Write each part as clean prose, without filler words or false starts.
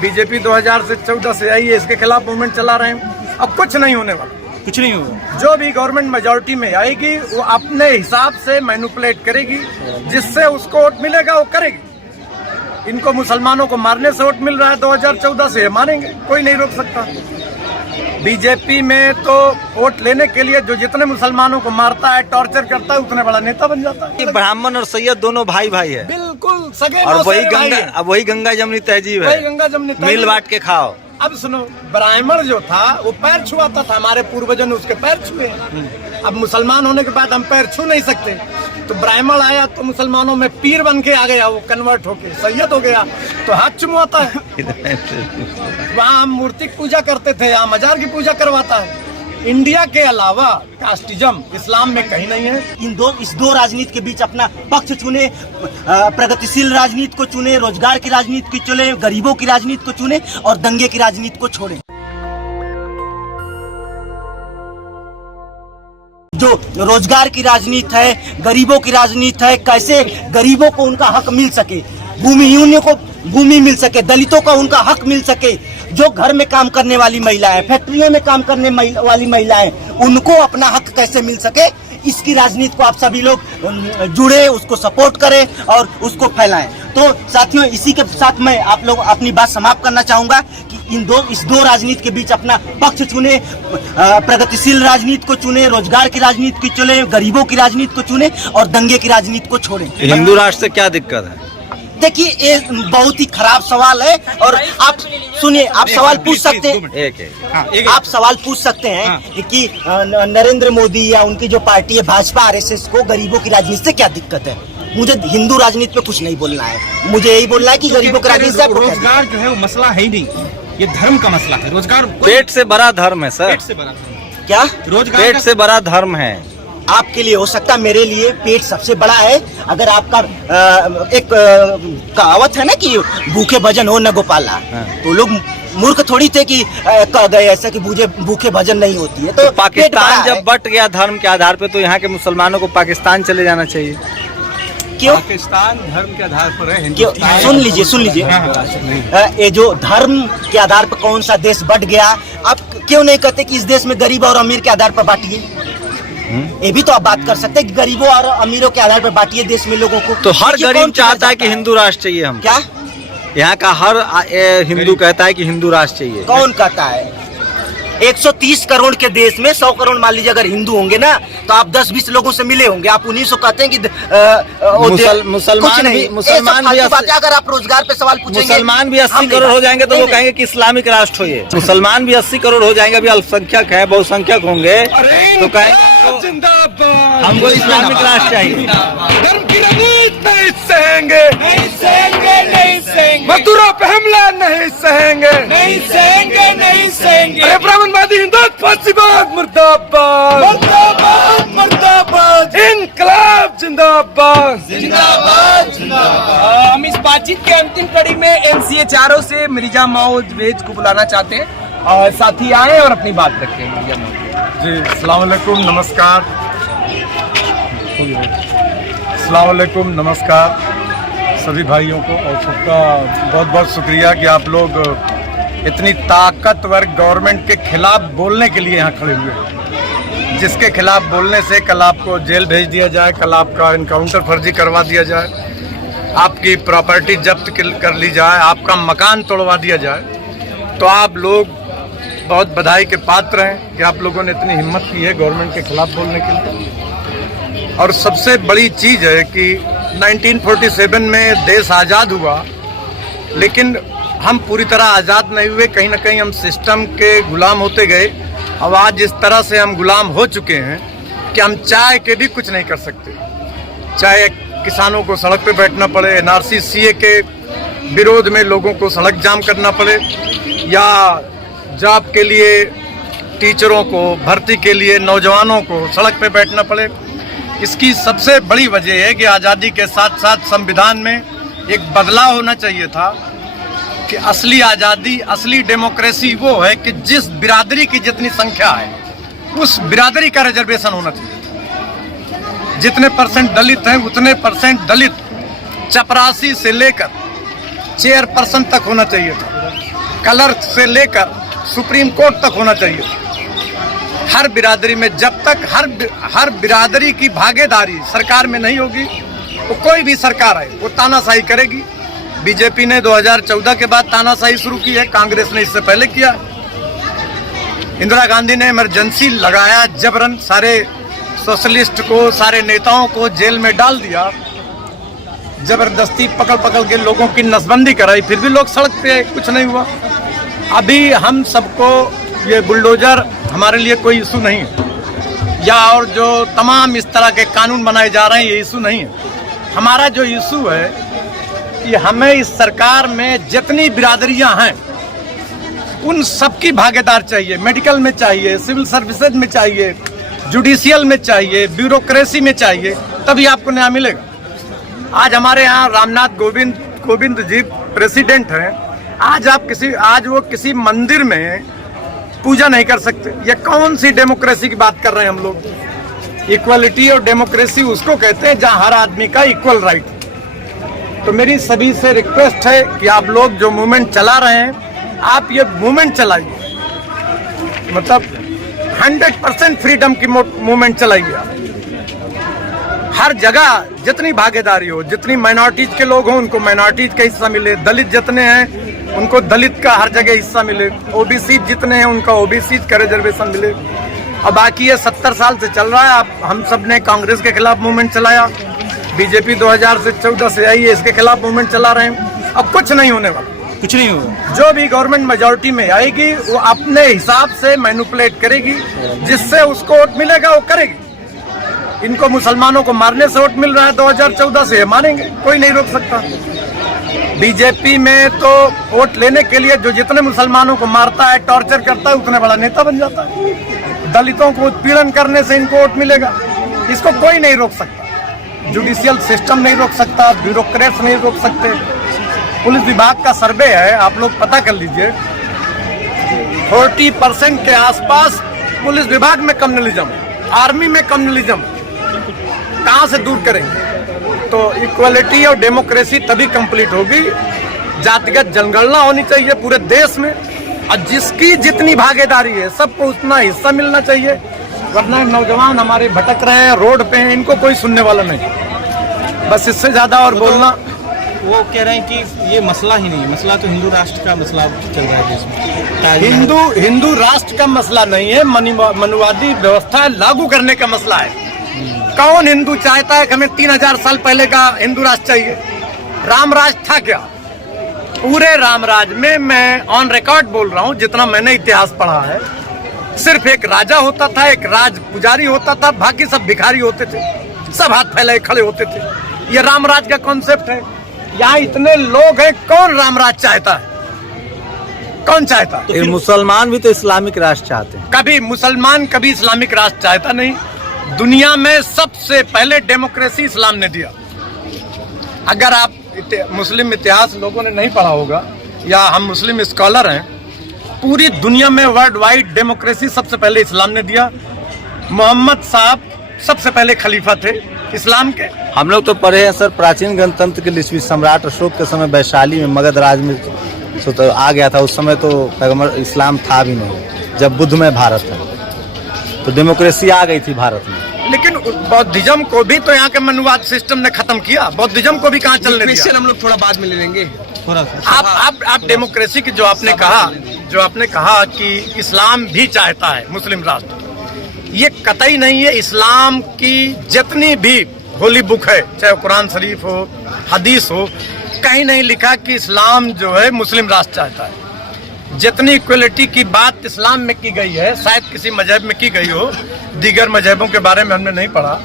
BJP 2014 से आई है, इसके खिलाफ मूवमेंट चला रहे हैं। अब कुछ नहीं होने वाला, कुछ नहीं होगा। जो भी गवर्नमेंट मेजॉरिटी में आएगी वो अपने हिसाब से मैनिपुलेट करेगी, जिससे उसको वोट मिलेगा वो करेगी। इनको मुसलमानों को मारने से वोट मिल रहा है 2014 से, मानेंगे, कोई नहीं रोक सकता। बीजेपी में तो वोट लेने के लिए जो जितने मुसलमानों को मारता है, टॉर्चर करता है, उतने बड़ा नेता बन जाता है। ब्राह्मण और सैयद दोनों भाई भाई है, बिल्कुल सगे, और वही गंगा जमनी तहजीब है, गंगा जमनी मिल बांट के खाओ। अब सुनो, ब्राह्मण जो था वो पैर छुआता था, हमारे पूर्वजों ने उसके पैर छुए। अब मुसलमान होने के बाद हम पैर छू नहीं सकते, तो ब्राह्मण आया तो मुसलमानों में पीर बन के आ गया, वो कन्वर्ट होके सैयद हो गया, तो हाथ चुमवाता है। वहाँ हम मूर्ति की पूजा करते थे, यहाँ मजार की पूजा करवाता है। इंडिया के अलावा कास्टिज्म इस्लाम में कहीं नहीं है। इस दो राजनीति के बीच अपना पक्ष चुने, प्रगतिशील राजनीति को चुने, रोजगार की राजनीति को चुने, गरीबों की राजनीति को चुने और दंगे की राजनीति को छोड़े। जो रोजगार की राजनीति है, गरीबों की राजनीति है, कैसे गरीबों को उनका हक मिल सके, भूमिहीनों को भूमि मिल सके, दलितों का उनका हक मिल सके, जो घर में काम करने वाली महिलाएं, फैक्ट्रियों में काम करने वाली महिलाएं, उनको अपना हक कैसे मिल सके, इसकी राजनीति को आप सभी लोग जुड़े, उसको सपोर्ट करें और उसको फैलाएं। तो साथियों, इसी के साथ मैं आप लोग अपनी बात समाप्त करना चाहूंगा कि इस दो राजनीति के बीच अपना पक्ष चुने, प्रगतिशील राजनीति को चुने, रोजगार की राजनीति को चुने, गरीबों की राजनीति को चुने और दंगे की राजनीति को छोड़े। हिंदू राष्ट्र से क्या दिक्कत है? देखिए, ये बहुत ही खराब सवाल है और आप सुनिए, आप सवाल पूछ सकते हैं, आप सवाल पूछ सकते हैं कि नरेंद्र मोदी या उनकी जो पार्टी है भाजपा आरएसएस को गरीबों की राजनीति से क्या दिक्कत है। मुझे हिंदू राजनीति पे कुछ नहीं बोलना है, मुझे यही बोलना है कि गरीबों की राजनीति से रोजगार जो है वो मसला है ही नहीं, ये धर्म का मसला है। रोजगार पेट से बड़ा धर्म है सर, पेट से बड़ा धर्म। क्या रोजगार पेट से बड़ा धर्म है? आपके लिए हो सकता है, मेरे लिए पेट सबसे बड़ा है। अगर आपका एक कहावत है ना कि भूखे भजन हो न गोपाला, तो लोग मूर्ख थोड़ी थे कि कह गए ऐसा कि भूखे भजन नहीं होती है। तो पाकिस्तान जब बट गया धर्म के आधार पे, तो यहाँ के मुसलमानों को पाकिस्तान चले जाना चाहिए। क्यों? पाकिस्तान धर्म के आधार पर है। सुन लीजिए, ये जो धर्म के आधार पर कौन सा देश बट गया, आप क्यों नहीं कहते कि इस देश में गरीब और अमीर के आधार पर बांटिए? ये भी तो आप बात कर सकते हैं कि गरीबों और अमीरों के आधार पर बांटिए देश में लोगों को। तो हर गरीब चाहता है कि हिंदू राष्ट्र चाहिए। हम क्या, यहाँ का हर हिंदू कहता है कि हिंदू राष्ट्र चाहिए। कौन कहता है? 130 करोड़ के देश में 100 करोड़ मान लीजिए अगर हिंदू होंगे ना, तो आप 10-20 लोगों से मिले होंगे, आप उन्हीं से कहते हैं कि मुसलमान भी अगर आप रोजगार पे सवाल पूछेंगे, मुसलमान भी 80 करोड़ हो जाएंगे तो वो कहेंगे कि इस्लामिक राष्ट्र हो ये। मुसलमान भी 80 करोड़ हो जाएंगे, अभी अल्पसंख्यक है, बहुसंख्यक होंगे तो कहेंगे हमको इस्लामिक राष्ट्र चाहिए। धर्म की राजनीति नहीं सहेंगे, नहीं सहेंगे, नहीं सहेंगे, मथुरा पे हमला नहीं सहेंगे, नहीं सहेंगे, नहीं सहेंगे। अरे ब्राह्मणवादी हिंदुत्व फासिबाद मुर्दाबाद, मुर्दाबाद, मुर्दाबाद, इनकलाब जिंदाबाद, जिंदाबाद, जिंदाबाद। हम इस बातचीत के अंतिम कड़ी में एमसीए चारों से मिर्जा माऊद वेद को बुलाना चाहते हैं और साथी आए और अपनी बात रखें। मिर्जा माऊद जी, अस्सलाम वालेकुम, नमस्कार, अस्सलाम वालेकुम, नमस्कार सभी भाइयों को, और सबका बहुत बहुत शुक्रिया कि आप लोग इतनी ताकतवर गवर्नमेंट के खिलाफ बोलने के लिए यहाँ खड़े हुए हैं, जिसके खिलाफ बोलने से कल आपको जेल भेज दिया जाए, कल आपका इनकाउंटर फर्जी करवा दिया जाए, आपकी प्रॉपर्टी जब्त कर ली जाए, आपका मकान तोड़वा दिया जाए। तो आप लोग बहुत बधाई के पात्र हैं कि आप लोगों ने इतनी हिम्मत की है गवर्नमेंट के खिलाफ बोलने के लिए। और सबसे बड़ी चीज़ है कि 1947 में देश आज़ाद हुआ, लेकिन हम पूरी तरह आज़ाद नहीं हुए, कहीं ना कहीं हम सिस्टम के गुलाम होते गए। अब आज इस तरह से हम गुलाम हो चुके हैं कि हम चाह के भी कुछ नहीं कर सकते। चाहे किसानों को सड़क पे बैठना पड़े, एनआरसी सीए के विरोध में लोगों को सड़क जाम करना पड़े, या जॉब के लिए टीचरों को, भर्ती के लिए नौजवानों को सड़क पे बैठना पड़े। इसकी सबसे बड़ी वजह है कि आज़ादी के साथ साथ संविधान में एक बदलाव होना चाहिए था कि असली आज़ादी, असली डेमोक्रेसी वो है कि जिस बिरादरी की जितनी संख्या है उस बिरादरी का रिजर्वेशन होना चाहिए। जितने परसेंट दलित हैं उतने परसेंट दलित चपरासी से लेकर चेयरपर्सन तक होना चाहिए था। कलर से लेकर सुप्रीम कोर्ट तक होना चाहिए। हर बिरादरी में जब तक हर बिरादरी की भागीदारी सरकार में नहीं होगी तो कोई भी सरकार आए वो तानाशाही करेगी। बीजेपी ने 2014 के बाद तानाशाही शुरू की है, कांग्रेस ने इससे पहले किया। इंदिरा गांधी ने इमरजेंसी लगाया, जबरन सारे सोशलिस्ट को, सारे नेताओं को जेल में डाल दिया, जबरदस्ती पकड़ के लोगों की नसबंदी कराई, फिर भी लोग सड़क पे, कुछ नहीं हुआ। अभी हम सबको ये बुलडोजर हमारे लिए कोई इशू नहीं है, या और जो तमाम इस तरह के कानून बनाए जा रहे हैं ये इशू नहीं है। हमारा जो इशू है कि हमें इस सरकार में जितनी बिरादरियां हैं उन सबकी भागीदार चाहिए। मेडिकल में चाहिए, सिविल सर्विसेज में चाहिए, जुडिशियल में चाहिए, ब्यूरोक्रेसी में चाहिए, तभी आपको न्याय मिलेगा। आज हमारे यहाँ रामनाथ कोविंद जी प्रेसिडेंट हैं। आज वो किसी मंदिर में पूजा नहीं कर सकते। ये कौन सी डेमोक्रेसी की बात कर रहे हैं हम लोग? इक्वलिटी और डेमोक्रेसी उसको कहते हैं जहां हर आदमी का इक्वल राइट है। तो मेरी सभी से रिक्वेस्ट है कि आप लोग जो मूवमेंट चला रहे हैं, आप ये मूवमेंट चलाइए, मतलब 100% फ्रीडम की मूवमेंट चलाइए। हर जगह जितनी भागीदारी हो, जितनी माइनॉरिटीज के लोग हों उनको माइनॉरिटीज का हिस्सा मिले, दलित जितने हैं उनको दलित का हर जगह हिस्सा मिले, ओबीसी जितने हैं उनका ओबीसी का रिजर्वेशन मिले। अब बाकी ये 70 साल से चल रहा है। हम सब ने कांग्रेस के खिलाफ मूवमेंट चलाया, बीजेपी 2014 से आई है, इसके खिलाफ मूवमेंट चला रहे हैं। अब कुछ नहीं होने वाला, कुछ नहीं होगा। जो भी गवर्नमेंट मेजॉरिटी में आएगी वो अपने हिसाब से मैनिपुलेट करेगी, जिससे उसको वोट मिलेगा वो करेगी। इनको मुसलमानों को मारने से वोट मिल रहा है 2014 से, मारेंगे, कोई नहीं रोक सकता। बीजेपी में तो वोट लेने के लिए जो जितने मुसलमानों को मारता है, टॉर्चर करता है, उतने बड़ा नेता बन जाता है। दलितों को उत्पीड़न करने से इनको वोट मिलेगा, इसको कोई नहीं रोक सकता। जुडिशियल सिस्टम नहीं रोक सकता, ब्यूरोक्रेट्स नहीं रोक सकते। पुलिस विभाग का सर्वे है, आप लोग पता कर लीजिए, 40% के आसपास पुलिस विभाग में कम्युनलिज्म, आर्मी में कम्युनलिज्म, कहाँ से दूर करेंगे? तो इक्वलिटी और डेमोक्रेसी तभी कंप्लीट होगी। जातिगत जनगणना होनी चाहिए पूरे देश में, और जिसकी जितनी भागीदारी है सबको उतना हिस्सा मिलना चाहिए, वरना नौजवान हमारे भटक रहे हैं, रोड पे हैं, इनको कोई सुनने वाला नहीं। बस इससे ज्यादा और बोलना, वो कह रहे हैं कि ये मसला ही नहीं, मसला तो हिंदू राष्ट्र का मसला चल रहा है देश में। हिंदू राष्ट्र का मसला नहीं है, मनुवादी व्यवस्था लागू करने का मसला है। कौन हिंदू चाहता है कि हमें 3000 साल पहले का हिंदू राष्ट्र चाहिए? रामराज था क्या? पूरे रामराज में मैं ऑन रिकॉर्ड बोल रहा हूँ, जितना मैंने इतिहास पढ़ा है, सिर्फ एक राजा होता था, एक राज पुजारी होता था, बाकी सब भिखारी होते थे, सब हाथ फैलाए खड़े होते थे। ये रामराज का कॉन्सेप्ट है। यहाँ इतने लोग हैं, कौन रामराज चाहता है? कौन चाहता है? तो मुसलमान भी तो इस्लामिक राष्ट्र चाहते हैं। कभी मुसलमान कभी इस्लामिक राष्ट्र चाहता नहीं। दुनिया में सबसे पहले डेमोक्रेसी इस्लाम ने दिया। अगर आप मुस्लिम इतिहास लोगों ने नहीं पढ़ा होगा, या हम मुस्लिम स्कॉलर हैं, पूरी दुनिया में वर्ल्ड वाइड डेमोक्रेसी सबसे पहले इस्लाम ने दिया। मोहम्मद साहब सबसे पहले खलीफा थे इस्लाम के। हम लोग तो पढ़े हैं सर, प्राचीन गणतंत्र के लिस्वी सम्राट अशोक के समय वैशाली में मगध राज में तो आ गया था। उस समय तो पैगंबर इस्लाम था भी नहीं, जब बुद्धमय भारत था, तो डेमोक्रेसी आ गई थी भारत में। लेकिन बौद्धिज्म को भी तो यहाँ के मनुवाद सिस्टम ने खत्म किया। बौद्धिज्म को भी कहाँ चलने दिया? हम लोग थोड़ा बाद में ले लेंगे। थोड़ा सा आप डेमोक्रेसी की जो आपने कहा कि इस्लाम भी चाहता है मुस्लिम राष्ट्र, ये कतई नहीं है। इस्लाम की जितनी भी होली बुक है, चाहे कुरान शरीफ हो, हदीस हो, कहीं नहीं लिखा कि इस्लाम जो है मुस्लिम राष्ट्र चाहता है। जितनी इक्वलिटी की बात इस्लाम में की गई है, शायद किसी मजहब में की गई हो, दीगर मजहबों के बारे में हमने नहीं पढ़ा।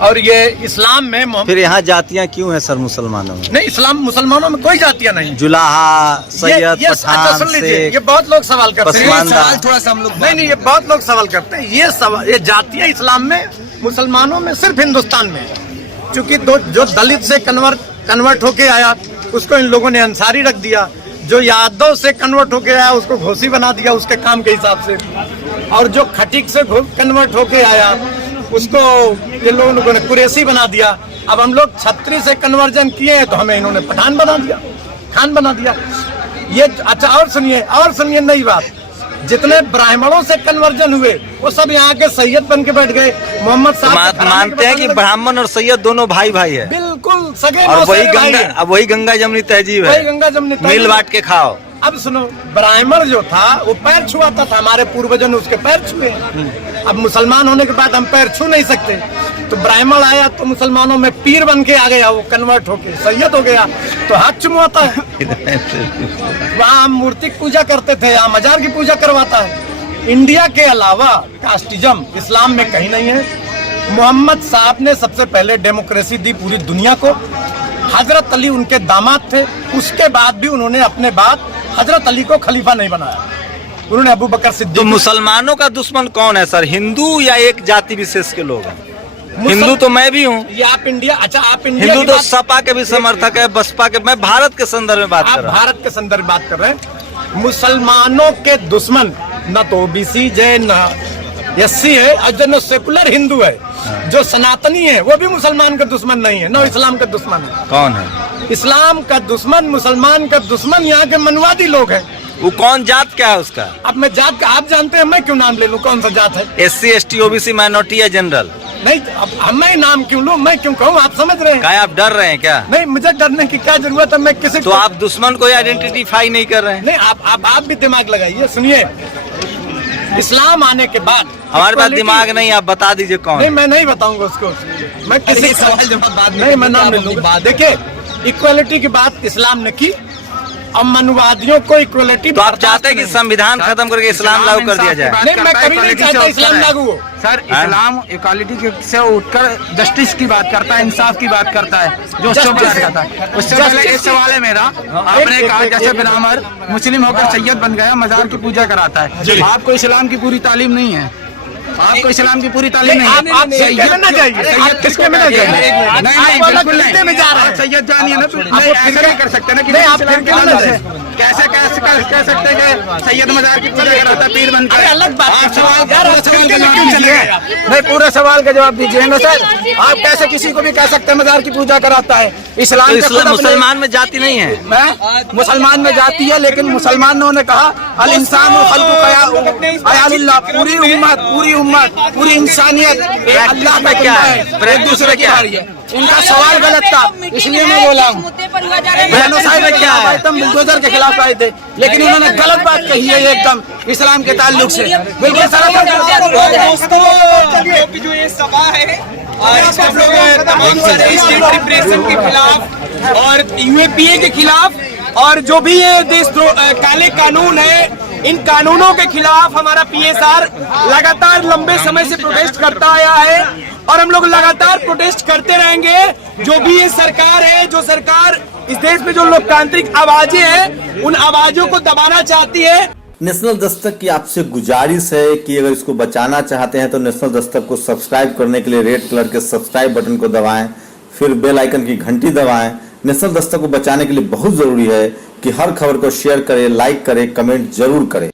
और ये इस्लाम में फिर यहाँ जातियाँ क्यों हैं सर मुसलमानों में? नहीं, इस्लाम मुसलमानों में कोई जातियाँ नहीं। जुलाहा, सैयद, पठान, ये बहुत लोग सवाल करते हैं। थोड़ा सा हम लोग नहीं, ये बहुत लोग सवाल करते हैं। ये जातियाँ इस्लाम में, मुसलमानों में सिर्फ हिंदुस्तान में है। क्योंकि जो दलित से कन्वर्ट होके आया उसको इन लोगों ने अंसारी रख दिया, जो यादव से कन्वर्ट होके आया उसको घोसी बना दिया उसके काम के हिसाब से, और जो खटीक से कन्वर्ट होके आया उसको ये लोगों ने कुरैशी बना दिया। अब हम लोग छत्री से कन्वर्जन किए हैं तो हमें इन्होंने पठान बना दिया, खान बना दिया। ये अच्छा और सुनिए नई बात, जितने ब्राह्मणों से कन्वर्जन हुए वो सब यहाँ के सैयद बन के बैठ गए। मोहम्मद साहब मानते हैं कि ब्राह्मण और सैयद दोनों भाई भाई है, बिल्कुल सगे और मौसेरे भाई हैं। अब वही गंगा जमनी तहजीब वही है, गंगा जमनी तहजीब। मिल बांट के खाओ। अब सुनो, ब्राह्मण जो था वो पैर छुआता था, हमारे पूर्वजों ने उसके पैर छुए। अब मुसलमान होने के बाद हम पैर छू नहीं सकते, तो ब्राह्मण आया तो मुसलमानों में पीर बन के आ गया, वो कन्वर्ट होके सैयद हो गया, तो हाथ चुमवाता है। वहाँ हम मूर्ति की पूजा करते थे, यहाँ मजार की पूजा करवाता है। इंडिया के अलावा कास्टिज्म इस्लाम में कहीं नहीं है। मोहम्मद साहब ने सबसे पहले डेमोक्रेसी दी पूरी दुनिया को। हजरत अली उनके दामाद थे, उसके बाद भी उन्होंने अपने बाद हजरत अली को खलीफा नहीं बनाया, उन्होंने अबू बकर सिद्दीक। तो मुसलमानों का दुश्मन कौन है सर, हिंदू या एक जाति विशेष के लोग हैं? हिंदू तो मैं भी हूँ। ये आप इंडिया, अच्छा आप इंडिया हिंदू तो सपा के भी समर्थक है, बसपा के। मैं भारत के संदर्भ में बात कर आप रहा हूँ। भारत के संदर्भ में बात कर रहे हैं। मुसलमानों के दुश्मन न तो ओबीसी जैन न एससी है, और जो सेकुलर हिंदू है, जो सनातनी है, वो भी मुसलमान का दुश्मन नहीं है, न इस्लाम का दुश्मन है। कौन है इस्लाम का दुश्मन, मुसलमान का दुश्मन यहाँ के मनवादी लोग हैं। वो? कौन जात क्या है उसका? अब मैं जात का आप जानते हैं, मैं क्यों नाम ले लूं? कौन सा जात है? SC ST OBC माइनॉरिटी या जनरल? नहीं, अब मैं नाम क्यों लूं, मैं क्यों कहूँ? आप समझ रहे हैं? क्या आप डर रहे हैं क्या? नहीं, मुझे डरने की क्या जरूरत है? मैं किसी तो आप दुश्मन को आइडेंटिफाई नहीं कर रहे हैं? नहीं, आप भी दिमाग लगाइए। सुनिए, इस्लाम आने के बाद हमारे पास दिमाग नहीं, आप बता दीजिए कौन। नहीं, मैं नहीं बताऊंगा उसको। मैं किसी सवाल जवाब बाद नहीं, मैं नाम ले लूंगा। देखिए, इक्वालिटी की बात इस्लाम ने की, अब मनुवादियों को इक्वालिटी। तो आप चाहते हैं कि संविधान खत्म करके इस्लाम लागू कर दिया जाए? नहीं, मैं कभी नहीं चाहता इस्लाम लागू हो। सर, इस्लाम इक्वालिटी से उठकर जस्टिस की बात करता है, इंसाफ की बात करता है, जो उससे बात करता है। उससे पहले एक सवाल है मेरा, आपने कहा जैसे ब्राह्मण मुस्लिम होकर सैयद बन गया, मजार की पूजा कराता है, आपको इस्लाम की पूरी तालीम नहीं है, आपको इस्लाम की पूरी तालीम नहीं है। आप सैयद में जाइए, आप किसके में जाइए? नहीं, बिल्कुल नहीं, में जा रहे हैं। सैयद जानिए ना, ऐसा नहीं कर सकते ना कि नहीं, आप फिर क्यों नहीं? कैसे कह सकते हैं कि सैयद मजार की पूजा कराता है पीर बन के? अलग बात है। सवाल नहीं, पूरे सवाल का जवाब दीजिए ना सर। आप कैसे किसी को भी कह सकते हैं मजार की पूजा कराता है? इस्लाम तो के खुद अपने- मुसलमान में जाति नहीं है? मैं मुसलमान में जाती है, लेकिन मुसलमानों ने कहा अल इंसान अयालुल्लाह, पूरी उम्मत पूरी इंसानियत अल्लाह का क्या है, एक दूसरे की है। इनका सवाल गलत था, इसलिए मैं बोला हूँ। बहनों साहब क्या है, तुम बुलडोजर के खिलाफ आए थे, लेकिन उन्होंने गलत बात कही है एकदम इस्लाम के ताल्लुक से। बिल्कुल जो ये सभा है, आज हम लोग तमाम सारे स्टेट रिप्रेशन के खिलाफ और यूएपीए के खिलाफ, और जो भी ये देश काले कानून है, इन कानूनों के खिलाफ हमारा PSR लगातार लंबे समय से प्रोटेस्ट करता आया है, और हम लोग लगातार प्रोटेस्ट करते रहेंगे। जो भी ये सरकार है, जो सरकार इस देश में जो लोकतांत्रिक आवाजें हैं, उन आवाजों को दबाना चाहती है। नेशनल दस्तक की आपसे गुजारिश है कि अगर इसको बचाना चाहते हैं तो नेशनल दस्तक को सब्सक्राइब करने के लिए रेड कलर के सब्सक्राइब बटन को दबाएं, फिर बेल आइकन की घंटी दबाएं। नेशनल दस्तक को बचाने के लिए बहुत जरूरी है कि हर खबर को शेयर करें, लाइक करें, कमेंट जरूर करें।